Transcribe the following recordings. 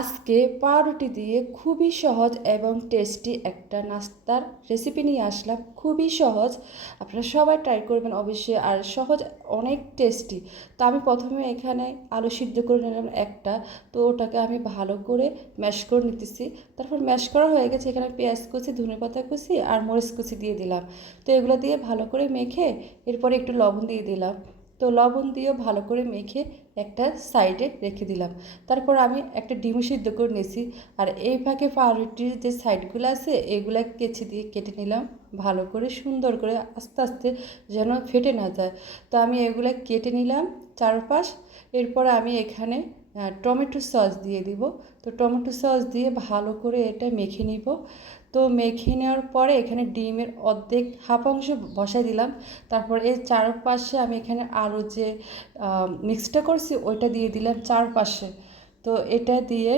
আজকে পাউরুটি দিয়ে খুবই সহজ এবং টেস্টি একটা নাস্তার রেসিপি নিয়ে আসলাম। খুবই সহজ, আপনারা সবাই ট্রাই করবেন অবশ্যই। আর সহজ, অনেক টেস্টি। তো আমি প্রথমে এখানে আলু সিদ্ধ করে নিলাম একটা। তো ওটাকে আমি ভালো করে ম্যাশ করে নিতেছি। তারপর ম্যাশ করা হয়ে গেছে, এখানে পেঁয়াজ কুচি, ধনেপাতা কুচি আর মরিচ কুচি দিয়ে দিলাম। তো এগুলো দিয়ে ভালো করে মেখে এরপরে একটু লবণ দিয়ে দিলাম। তো লবণ দিয়েও ভালো করে মেখে একটা সাইডে রেখে দিলাম। তারপর আমি একটা ডিমও সিদ্ধ করে নিয়েছি। আর এই ফাঁকে পাউরুটির যে সাইডগুলো আছে এগুলা কেচি দিয়ে কেটে নিলাম ভালো করে, সুন্দর করে, আস্তে আস্তে, যেন ফেটে না যায়। তো আমি এগুলা কেটে নিলাম চারপাশ। এরপর আমি এখানে টমেটো সস দিয়ে দিব। তো টমেটো সস দিয়ে ভালো করে এটা মেখে নিব। তো মেখে নেওয়ার পরে এখানে ডিমের অর্ধেক হাফ অংশ বসাই দিলাম। তারপর এর চারপাশে আমি এখানে আরও যে মিক্সটা করছি ওইটা দিয়ে দিলাম চারপাশে। তো এটা দিয়ে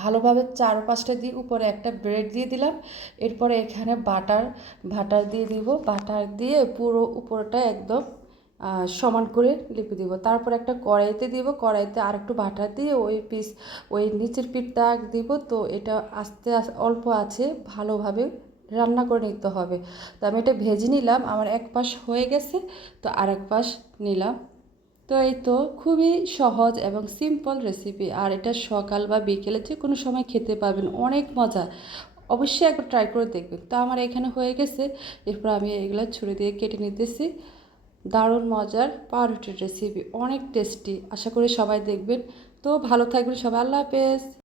ভালোভাবে চারপাশটা দিয়ে উপরে একটা ব্রেড দিয়ে দিলাম। এরপরে এখানে বাটার দিয়ে দিব। বাটার দিয়ে পুরো উপরটা একদম সমান করে লিপে দিব। তারপর একটা কড়াইতে দিব, কড়াইতে আর একটু বাটার দিয়ে ওই নিচের পিঠটা দিব। তো এটা আস্তে আস্তে অল্প আছে ভালোভাবে রান্না করে নিতে হবে। তো আমি এটা ভেজে নিলাম, আমার এক পাশ হয়ে গেছে। তো আর এক পাশ নিলাম। তো এই তো খুবই সহজ এবং সিম্পল রেসিপি। আর এটা সকাল বা বিকেলে যে কোনো সময় খেতে পারবেন, অনেক মজা। অবশ্যই একবার ট্রাই করে দেখবেন। তো আমার এখানে হয়ে গেছে। এরপর আমি এগুলো ছুরি দিয়ে কেটে নিতেছি। দারুণ মজার পাউরুটির রেসিপি, অনেক টেস্টি। আশা করি সবাই দেখবেন। তো ভালো থাকবেন সবাই, আল্লাহ হাফেজ।